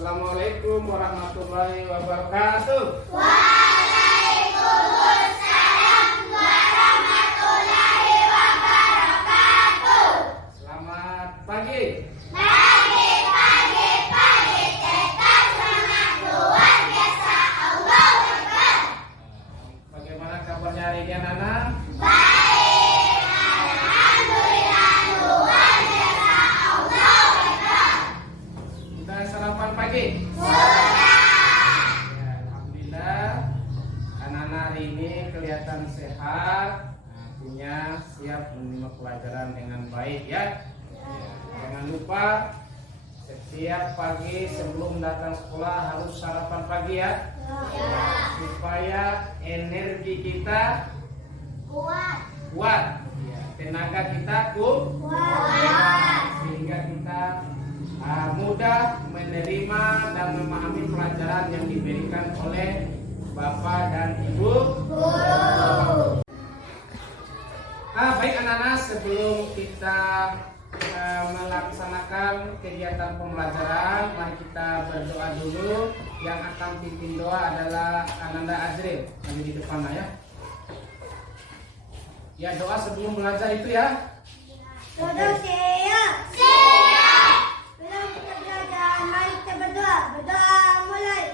Assalamualaikum warahmatullahi wabarakatuh. Waalaikumsalam warahmatullahi wabarakatuh. Selamat pagi. Pagi, tetap semangat luar biasa. Allahu Akbar. Bagaimana kabarnya hari ini anak-anak? Baik, alhamdulillah luar biasa. Allahu Akbar. Sudah sarapan pagi? Sudah. Ya, alhamdulillah. Anak-anak hari ini kelihatan sehat, artinya siap menerima pelajaran dengan baik ya. Jangan lupa setiap pagi sebelum datang sekolah harus sarapan pagi ya, supaya energi kita kuat, ya, tenaga kita kuat, sehingga kita mudah menerima dan memahami pelajaran yang diberikan oleh Bapak dan Ibu guru. Baik anak-anak, sebelum kita melaksanakan kegiatan pembelajaran, mari kita berdoa dulu. Yang akan pimpin doa adalah Ananda Azril, maju di depan ya. Ya, doa sebelum belajar itu ya. Sudah siap. Siap. Belum kita belajar, mari kita berdoa. Berdoa mulai.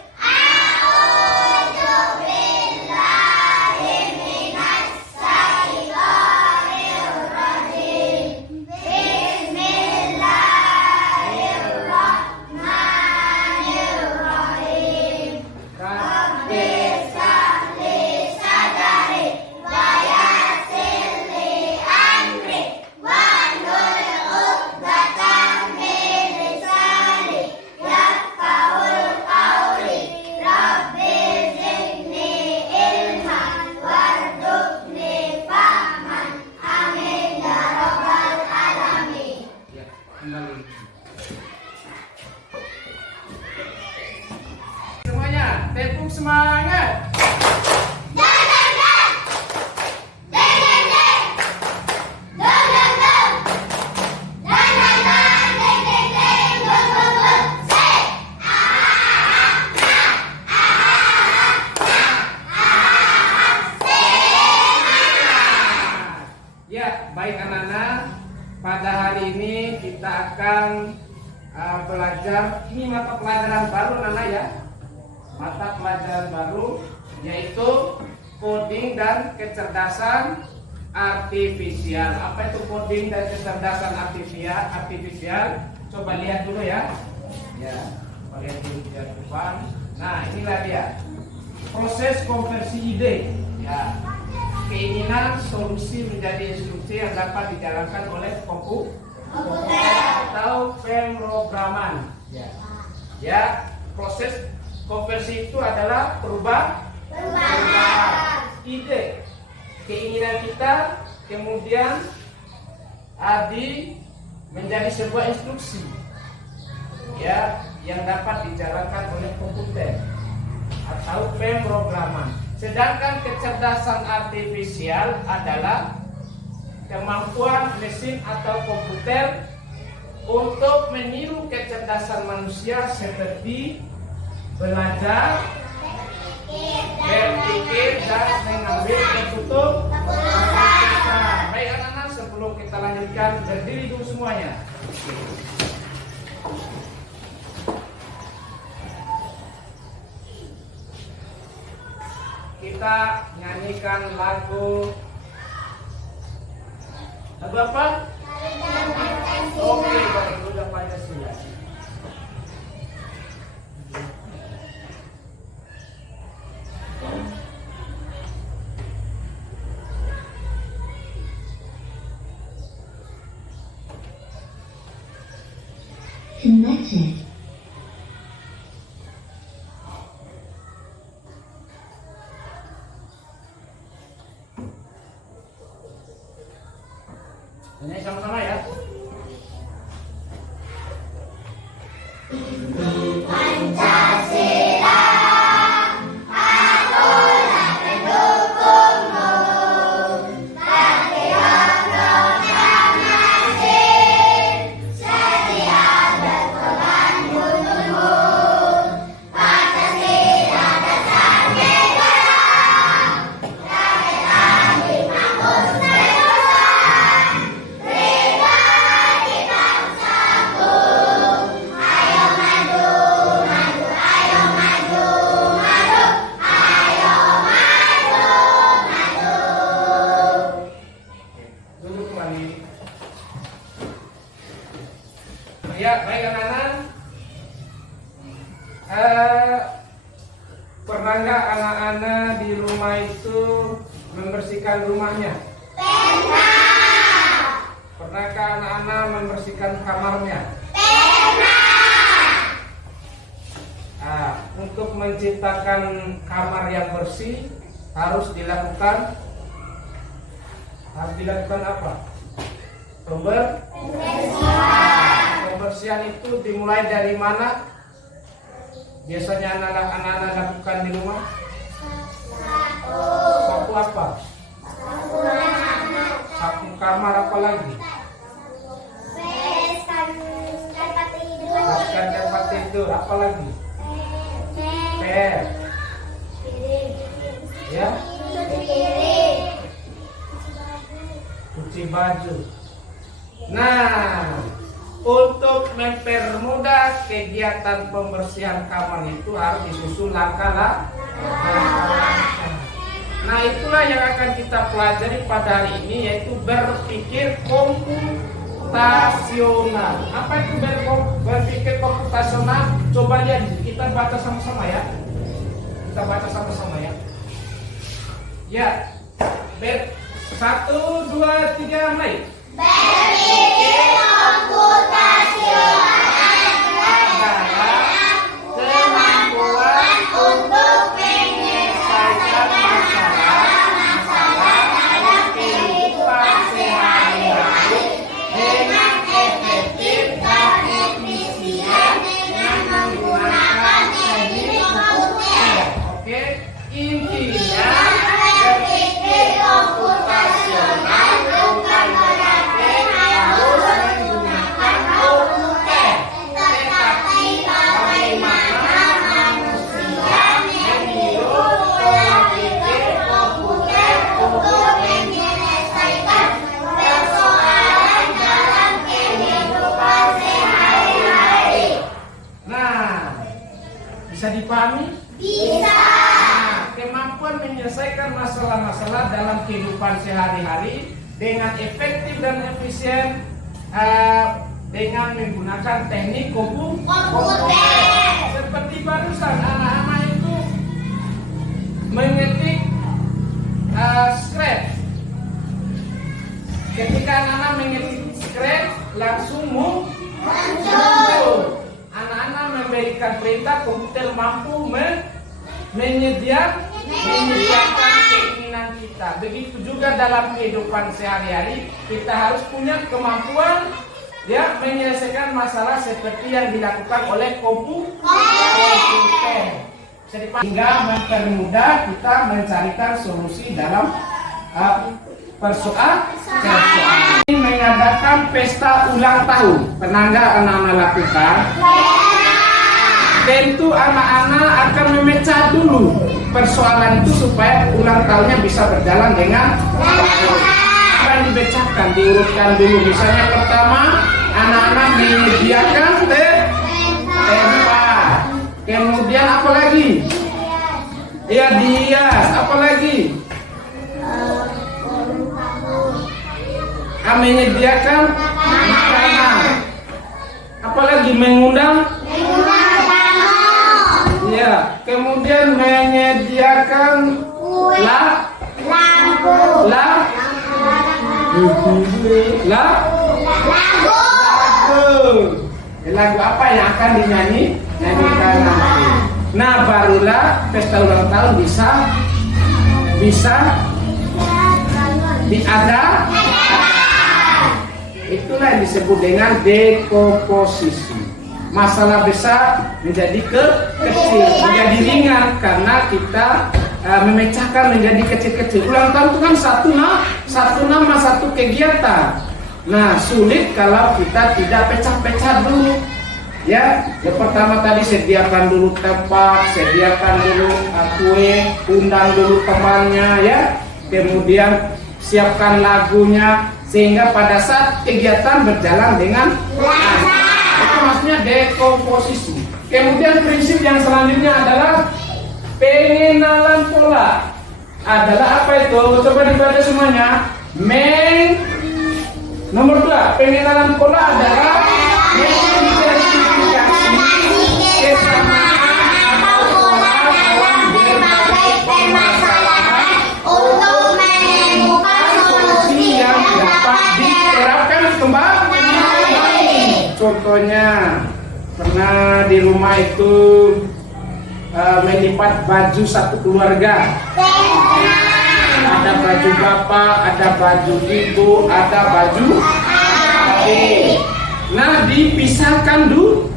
Semuanya, tepuk semangat. Ya, baik anak-anak. Pada hari ini kita akan belajar, ini mata pelajaran baru anak-anak ya. Mata pelajaran baru yaitu coding dan kecerdasan artifisial. Apa itu coding dan kecerdasan artifisial? Coba lihat dulu ya. Ya, coba lihat dulu di depan. Nah, inilah dia. Proses konversi ide. Ya. Keinginan solusi menjadi instruksi yang dapat dijalankan oleh komputer atau pemrograman. Ya, proses konversi itu adalah perubahan ide, keinginan kita kemudian menjadi sebuah instruksi ya yang dapat dijalankan oleh komputer atau pemrograman. Sedangkan kecerdasan artifisial adalah kemampuan mesin atau komputer untuk meniru kecerdasan manusia seperti belajar, berpikir, dan mengambil keputusan. Baik anak-anak, sebelum kita lanjutkan, berdiri dulu semuanya. Kita nyanyikan lagu apa? Oke, baik, udah Pancasila. Connected. Ini sama-sama ya. Pancasila, akulah pendukungmu. Patriot proklamasi, setia berkorban untukmu. duduk kembali. Ya, baik anak-anak. Pernah nggak anak-anak di rumah itu membersihkan rumahnya? Pernah. Pernahkah anak-anak membersihkan kamarnya? Untuk menciptakan kamar yang bersih harus dilakukan apa? Pembersihan itu dimulai dari mana? Biasanya anak-anak lakukan di rumah? Sapu apa? Sapu kamar, apa lagi? Bersihkan tempat tidur, apa lagi? Ya, cuci baju. Nah, untuk mempermudah kegiatan pembersihan kamar itu harus disusun langkah. Nah, itulah yang akan kita pelajari pada hari ini, yaitu berpikir komputasional. Apa itu berpikir komputasional? Coba lihat, kita baca sama-sama ya. Kita baca sama-sama ya. Ya, 1, 2, 3, mulai. Berpikir komputasional adalah kemampuan untuk menyelesaikan masalah dalam kehidupan sehari-hari dengan efektif dan efisien dengan menggunakan teknik komputer. Oke, intinya Berpikir komputasional bukan berarti harus menggunakan komputer, tetapi bagaimana manusia meniru pola pikir komputer untuk menyelesaikan persoalan dalam kehidupan sehari-hari. Nah, bisa dipahami? Bisa. Kemampuan menyelesaikan masalah-masalah dalam kehidupan sehari-hari dengan efektif dan efisien dengan menggunakan teknik komputer. Seperti barusan anak-anak itu mengetik script. Ketika anak-anak mengetik script langsung muncul. Anak-anak memberikan perintah, komputer mampu menyediakan keinginan kita. Begitu juga dalam kehidupan sehari-hari, kita harus punya kemampuan ya menyelesaikan masalah seperti yang dilakukan oleh komputer. Sehingga mempermudah kita mencarikan solusi dalam persoalan. Ini mengadakan pesta ulang tahun. Pernah nggak anak-anak lakukan? Tentu anak-anak akan memecah dulu persoalan itu supaya ulang tahunnya bisa berjalan dengan baik. Akan dipecahkan, diurutkan dulu. Misalnya pertama, anak-anak menyediakan tempat. Kemudian apa lagi? Ya, dias. Apa lagi? Menyediakan makanan. Apa lagi? Mengundang. Ya, kemudian menyediakan lagu apa yang akan dinyanyikan nanti. Nah, barulah pesta ulang tahun bisa diadakan. Itulah yang disebut dengan dekomposisi. Masalah besar menjadi kecil, menjadi ringan karena kita memecahkan menjadi kecil-kecil. Ulang tahun itu kan satu nama, satu kegiatan. Nah, sulit kalau kita tidak pecah-pecah dulu. Ya, yang pertama tadi sediakan dulu tempat, sediakan dulu kue, undang dulu temannya, ya. Kemudian siapkan lagunya sehingga pada saat kegiatan berjalan dengan lancar. Itu maksudnya dekomposisi. Kemudian prinsip yang selanjutnya adalah pengenalan pola. Adalah apa itu? Coba dibaca semuanya. Nomor 2, pengenalan pola adalah mengidentifikasi kesamaan atau pola dalam berbagai permasalahan untuk menemukan solusi yang dapat diterapkan kembali. Contohnya, pernah di rumah itu melipat baju satu keluarga. Ada baju bapak, ada baju ibu, ada baju adik. Nah, dipisahkan dulu.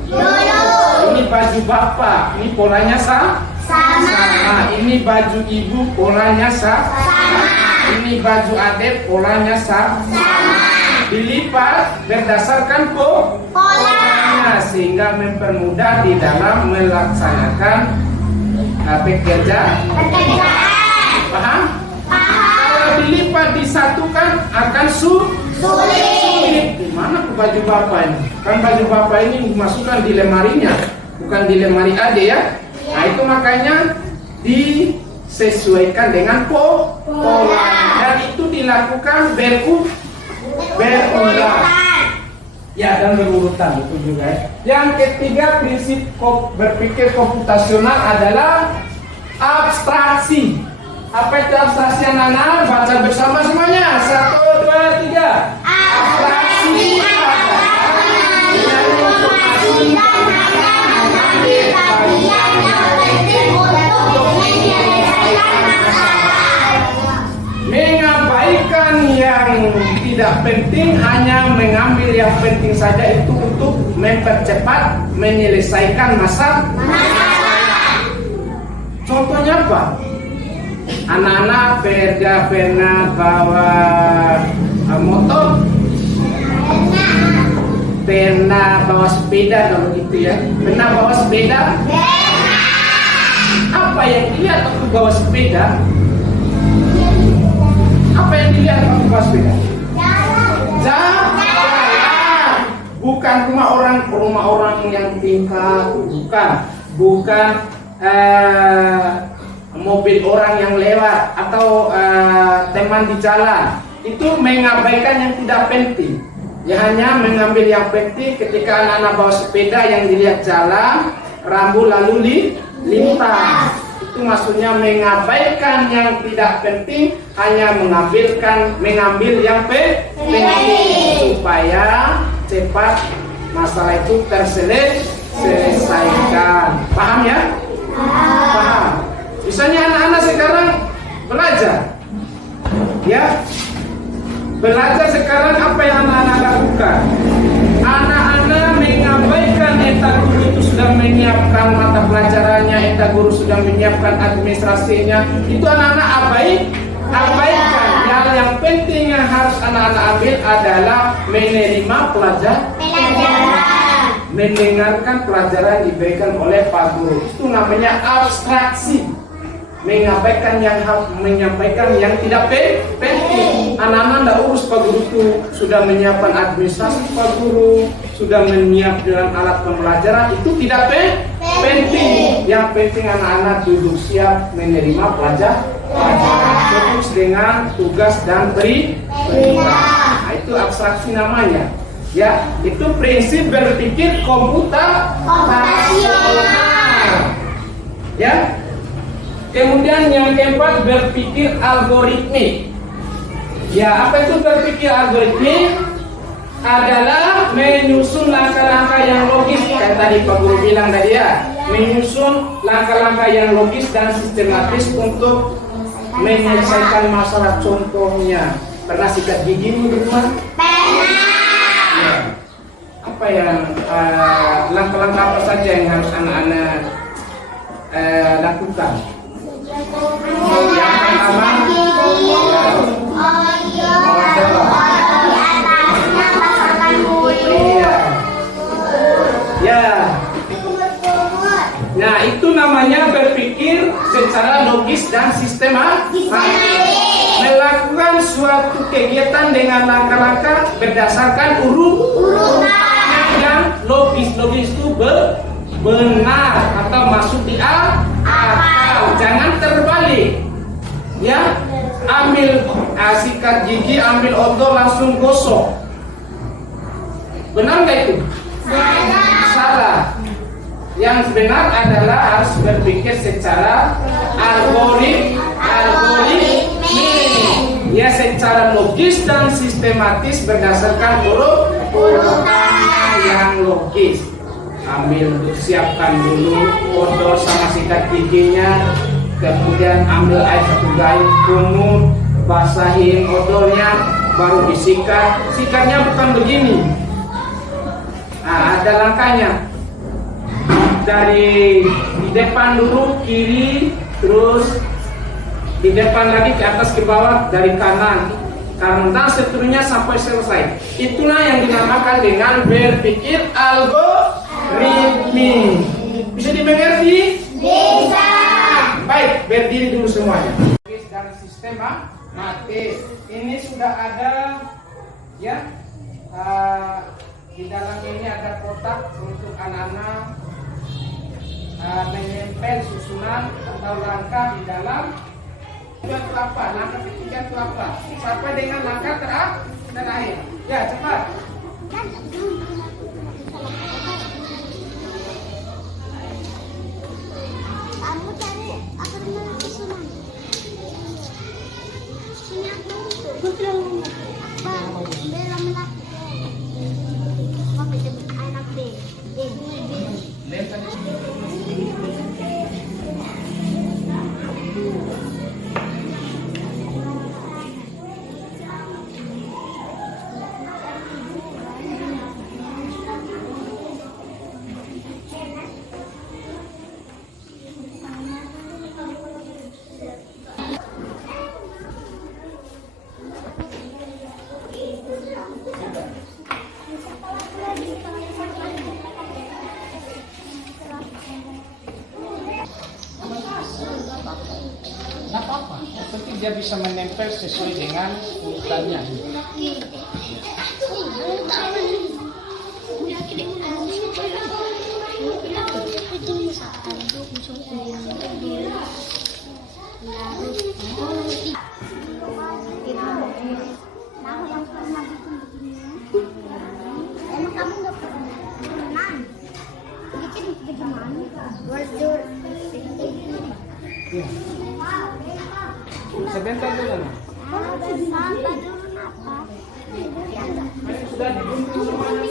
Ini baju bapak, ini polanya sama. Ini baju ibu, polanya sama. Ini baju adik, polanya sama. Dilipat berdasarkan polanya sehingga mempermudah di dalam melaksanakan pekerjaan. Paham? Kalau dilipat disatukan akan sulit. Gimana ke baju bapak ini? Kan baju bapak ini dimasukkan di lemarinya, bukan di lemari adik ya. Nah itu makanya disesuaikan dengan pola dan itu dilakukan berulang. Ya, dan berurutan itu juga ya. Yang ketiga, prinsip berpikir komputasional adalah abstraksi. Apa itu abstraksi anak-anak? Baca bersama semuanya. 1, 2, 3. Abstraksi adalah mencari informasi dan mengambil bagian yang penting untuk menyelesaikan masalah. Mengabaikan yang tidak penting, hanya mengambil yang penting saja itu untuk mempercepat menyelesaikan masalah. Contohnya apa? Anak-anak pernah bawa motor, pernah bawa sepeda kalau gitu ya. Pernah bawa sepeda? Apa yang dilihat waktu bawa sepeda? Apa yang dilihat waktu bawa sepeda? Jalan. Bukan rumah orang yang tingkat, bukan mobil orang yang lewat atau teman di jalan. Itu mengabaikan yang tidak penting. Ya hanya mengambil yang penting. Ketika anak-anak bawa sepeda yang dilihat jalan, rambu lalu lintas. Itu maksudnya mengabaikan yang tidak penting, hanya mengambil yang penting supaya cepat masalah itu terselesaikan. Paham ya? Paham. Misalnya anak-anak sekarang belajar, ya, belajar sekarang apa yang anak-anak lakukan? Anak-anak mengabaikan entah guru itu sudah menyiapkan mata pelajarannya, entah guru sudah menyiapkan administrasinya, itu anak-anak abaikan. Yang penting yang harus anak-anak ambil adalah menerima pelajaran. Mendengarkan pelajaran diberikan oleh Pak Guru. Itu namanya abstraksi. Menyampaikan yang tidak penting. Anak-anak tidak urus Pak Guru itu sudah menyiapkan administrasi Pak Guru, sudah menyiapkan alat pembelajaran, itu tidak penting. Yang penting anak-anak duduk siap menerima pelajaran, fokus dengan tugas dan perintah. Nah, itu abstraksi namanya. Ya, itu prinsip berpikir komputasional. Ya. Kemudian yang keempat, berpikir algoritmik. Ya, apa itu berpikir algoritmik? Adalah menyusun langkah-langkah yang logis. Kayak tadi Pak Guru bilang tadi ya, menyusun langkah-langkah yang logis dan sistematis untuk menyelesaikan masalah. Contohnya, pernah sikat gigi di rumah? Ya. Apa yang langkah-langkah apa saja yang harus anak-anak lakukan? Yang pertama, nah itu namanya berpikir secara logis dan sistematis. Melakukan suatu kegiatan dengan langkah-langkah berdasarkan urutan yang logis. Logis itu benar atau masuk di akal. Jangan terbalik. Ya, ambil sikat gigi, ambil odol langsung gosok. Benar nggak itu? Salah. Yang benar adalah harus berpikir secara algoritmik, ya, secara logis dan sistematis berdasarkan urutan yang logis. Siapkan dulu odol sama sikat giginya, kemudian ambil air 1 gayung kumur, basahin odolnya, baru disikat. Sikatnya bukan begini. Nah, ada langkahnya. Dari di depan dulu kiri, terus di depan lagi ke atas ke bawah dari kanan, karena seterusnya sampai selesai. Itulah yang dinamakan dengan berpikir algoritmik. Bisa dimengerti? Bisa. Baik, berdiri dulu semuanya. Dan sistematis. Ini sudah ada, ya. Di dalam ini ada kotak untuk anak-anak menempel susunan atau langkah di dalam. Itu apa? Langkah ketiga itu apa? Sampai dengan langkah terakhir. Ya, cepat. Kamu cari apa namanya susunan? Susunan betul. Apa? Bela melati. Apa itu anak B? Nggak apa-apa, yang penting dia bisa menempel sesuai dengan urutannya. Emang kamu nggak pernah bikin bagaimana? Wajur. Ya. Sebentar dulu. Sudah dibungkus semuanya.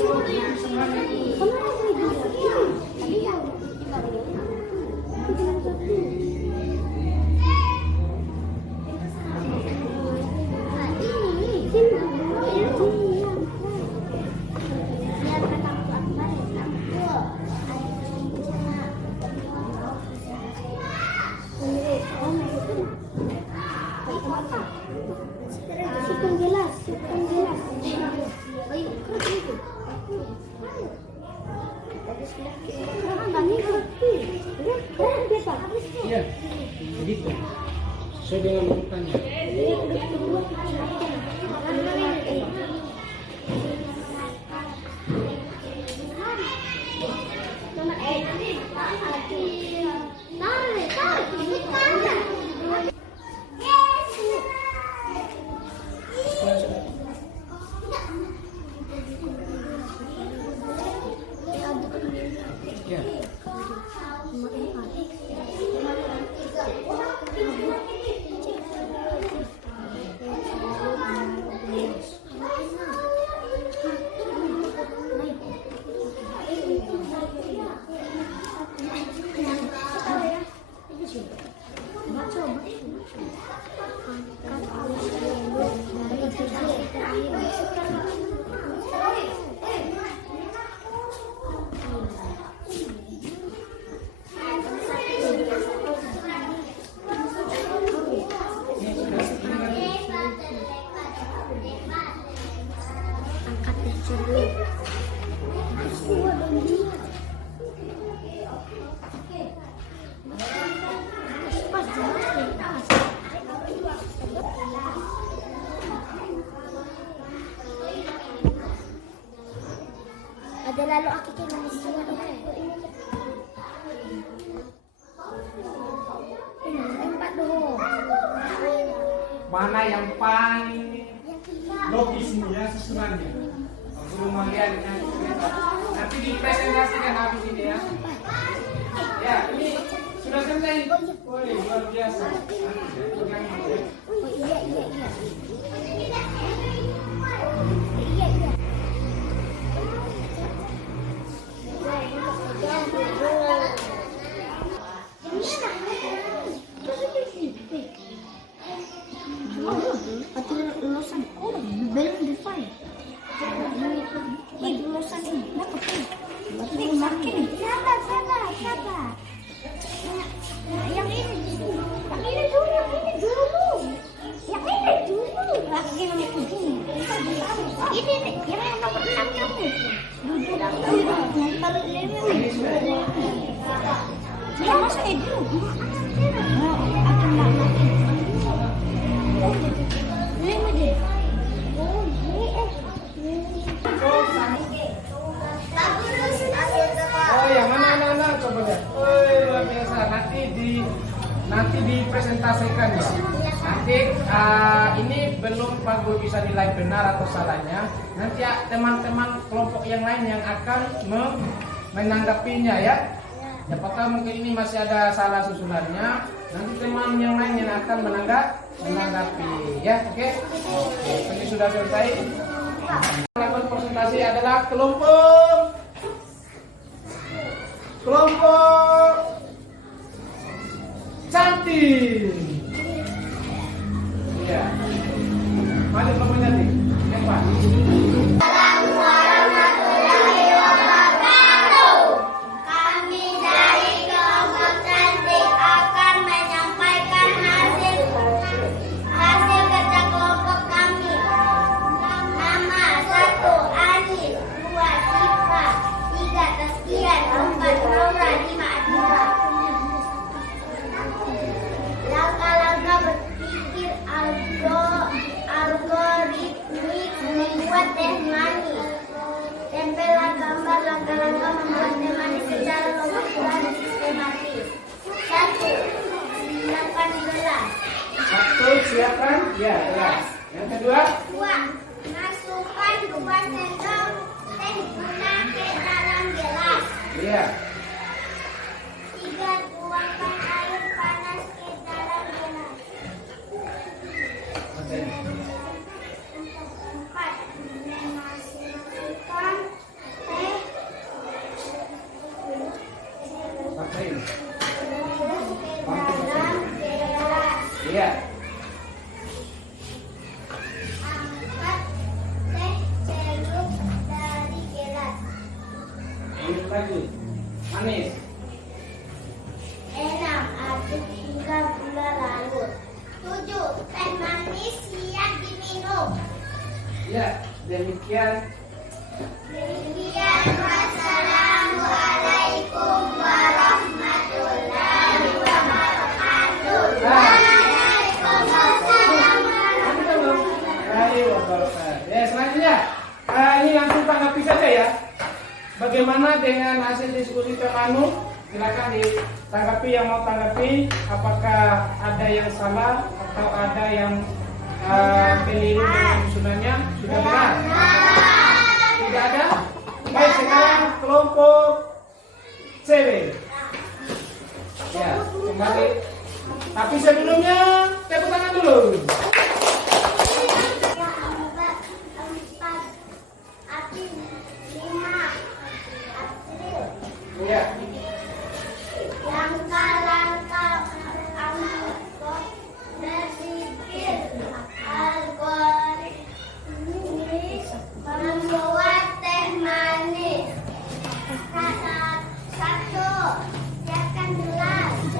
Iya, begitu. Sesuai dengan urutannya. Ya. Ada lalu aku kayak manusia empat dulu. Mana yang paling logis nih ya susunannya? Belum melihat nanti dipresentasikan habis ini ya. Ya, ini sudah selesai. Woi, luar biasa. Oh, yang mana anak-anak coba lihat. Oh, luar biasa. Nanti dipresentasikan ya. Nanti ini belum Pak Guru bisa nilai benar atau salahnya. Nanti teman-teman kelompok yang lain yang akan menanggapinya ya. Apakah mungkin ini masih ada salah susunannya? Nanti teman yang lain yang akan menanggapi ya. Oke. Ini sudah selesai. Melakukan presentasi adalah kelompok cantik. Iya. Maju kelompok cantik. Yang Pak. Kami dari kelompok cantik akan menyampaikan hasil kerja kelompok kami. Nama 1 Anis, 2 Siva, 3 Taskian, 4 Laura, 5 Adira. Langkah-langkah berpikir algoritmik membuat teh manis. Tempelkan gambar langkah-langkah membuat teh manis secara logika dan sistematis. 1. Siapkan gelas. 1. Siapkan ya gelas. Yang kedua. 2. Masukkan 2 sendok teh gula ke dalam gelas. Iya. 3. Tuangkan air panas ke dalam gelas. 4. Memasukkan teh Pakai. ke dalam gelas. Iya. Angkat teh celup dari gelas. Ini lagi. Manis. 6. Aduk hingga gula larut. 7. Teh manis siap diminum. Ya, demikian. Demikian, wassalamualaikum warahmatullahi wabarakatuh. Waalaikumsalam warahmatullahi wabarakatuh. Ya, selanjutnya ini langsung tanggapi saja ya. Bagaimana dengan hasil diskusi termanu? Silakan ditanggapi yang mau tanggapi. Apakah ada yang salah atau ada yang keliru dengan susunannya? Sudah benar? Tidak ada? Baik, sekarang kelompok cewek. Ya, kembali. Tapi sebelumnya tepuk tangan dulu. Ya. Langkah-langkah berpikir algoritmis membuat teh manis. 1. Siapkan gelas. 2.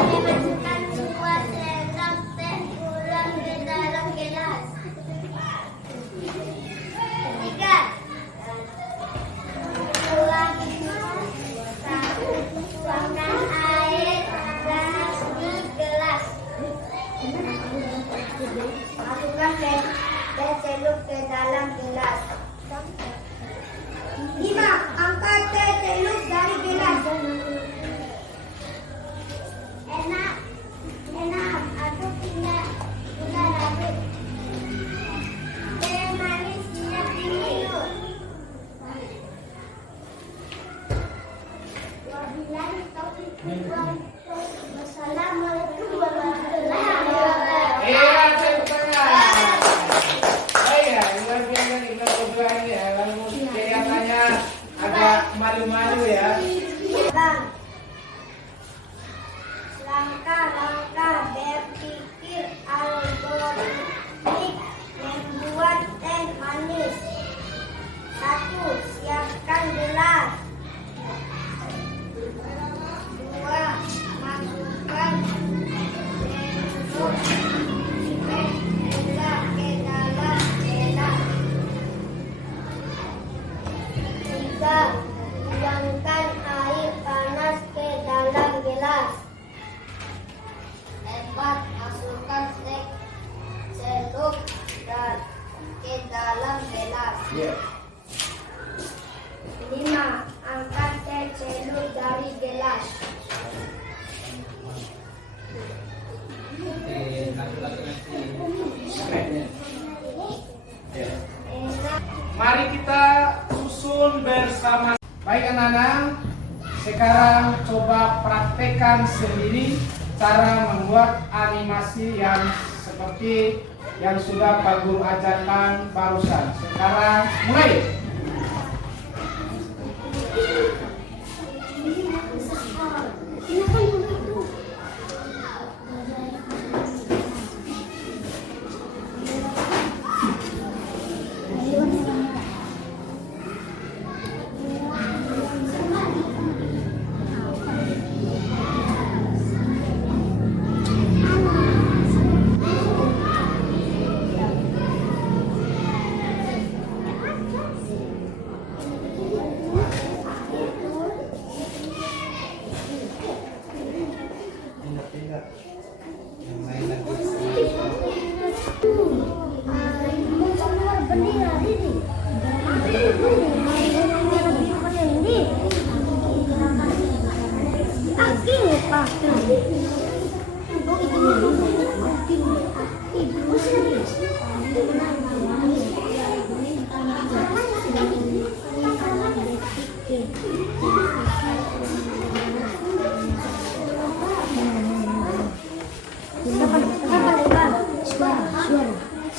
Memasukkan 2 sendok teh gula ke dalam gelas. 3. Tuangkan air panas di gelas. Masukkan teh celup ke dalam gelas. 5. Angkat teh celup dari gelas. 6. Aduk hingga gula larut. 7. Ya. 5. Angkat teh celup dari gelas. Mari kita susun bersama. Baik anak-anak, sekarang coba praktekkan sendiri cara membuat animasi yang seperti yang sudah Pak Guru ajarkan barusan. Sekarang mulai.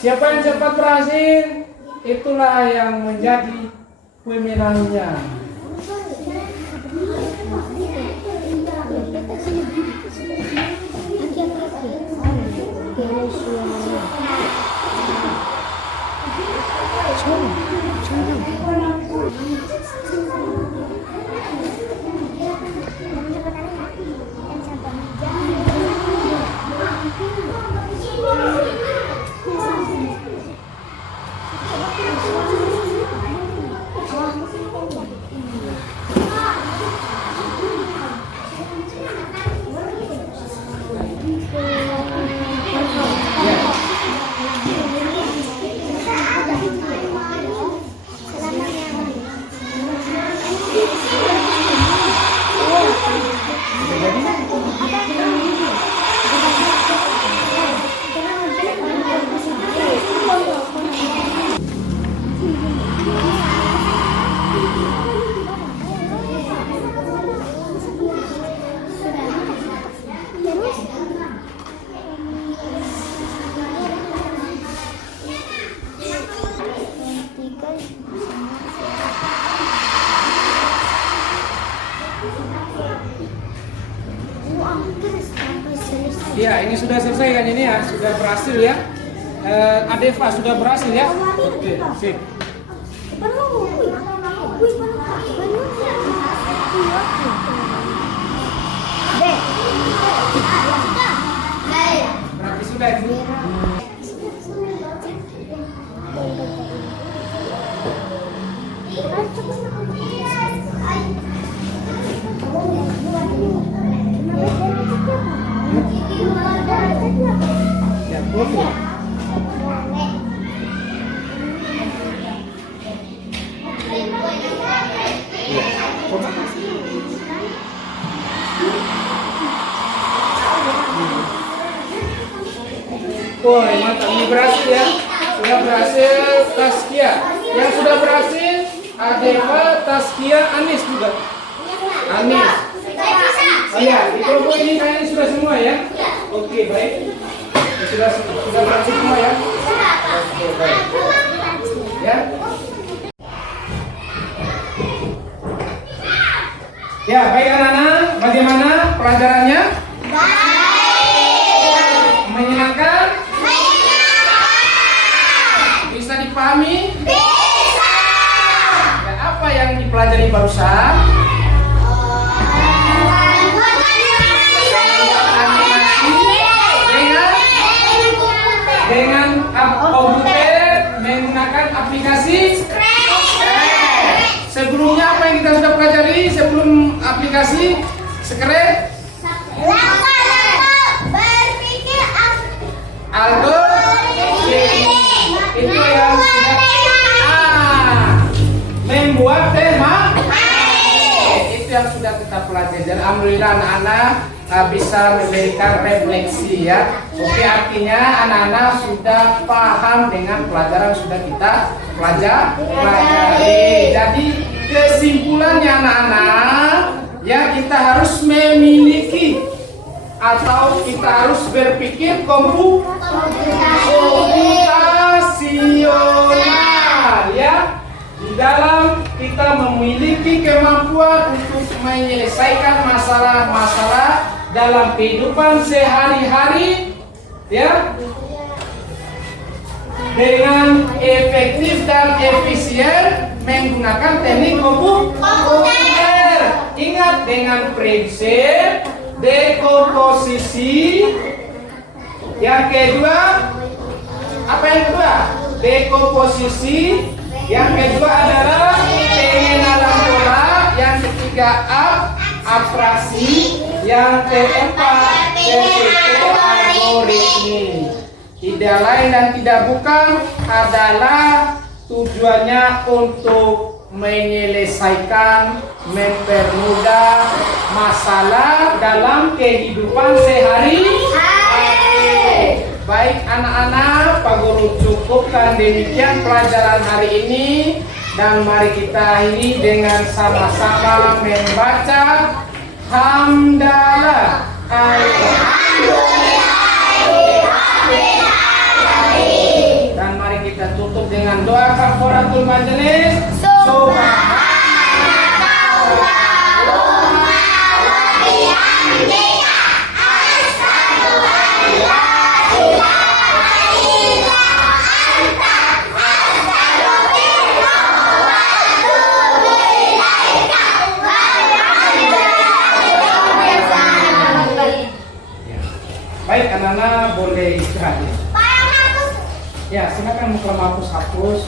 Siapa yang cepat berhasil, itulah yang menjadi pemenangnya. Ya, ini sudah selesai kan ini ya, sudah berhasil ya. Adeva sudah berhasil ya. Oke, sip. Berarti sudah itu. Ya, oke. Wah, mantap, ini berhasil ya. Sudah berhasil Taskia. Yang sudah berhasil Adeva, Taskia, Anis juga. Anis. Oh ya, di kelompok ini kayaknya sudah semua ya. Oke, baik. Sudah berhasil semua ya. Oke, baik. Ya. Ya, baik anak-anak, bagaimana pelajarannya? Menyenangkan? Bisa dipahami? Bisa. Ya, apa yang dipelajari barusan? Dengan komputer menggunakan aplikasi Scratch. Sebelumnya apa yang kita sudah pelajari sebelum aplikasi Scratch? Berpikir algoritma. Itu yang sudah sudah kita pelajari. Dan alhamdulillah anak-anak bisa memberikan refleksi ya. Oke, artinya anak-anak sudah paham dengan pelajaran yang sudah kita pelajari. Jadi kesimpulannya anak-anak, ya kita harus memiliki atau kita harus berpikir komputasional ya. Di dalam kita memiliki kemampuan untuk menyelesaikan masalah-masalah dalam kehidupan sehari-hari ya, dengan efektif dan efisien menggunakan teknik komputer. Ingat, dengan prinsip dekomposisi. Yang kedua, apa yang kedua? Dekomposisi. Yang kedua adalah pengenalan pola. Yang ketiga abstraksi. Yang keempat algoritmi. Tidak lain dan tidak bukan adalah tujuannya untuk menyelesaikan, mempermudah masalah dalam kehidupan sehari-hari. Baik anak-anak, Pak Guru cukupkan demikian pelajaran hari ini. Dan mari kita akhiri dengan sama-sama membaca hamdalah. Dan mari kita tutup dengan doa kafaratul majelis. Baik, anak-anak boleh istirahat. Ya, silakan muka hapus.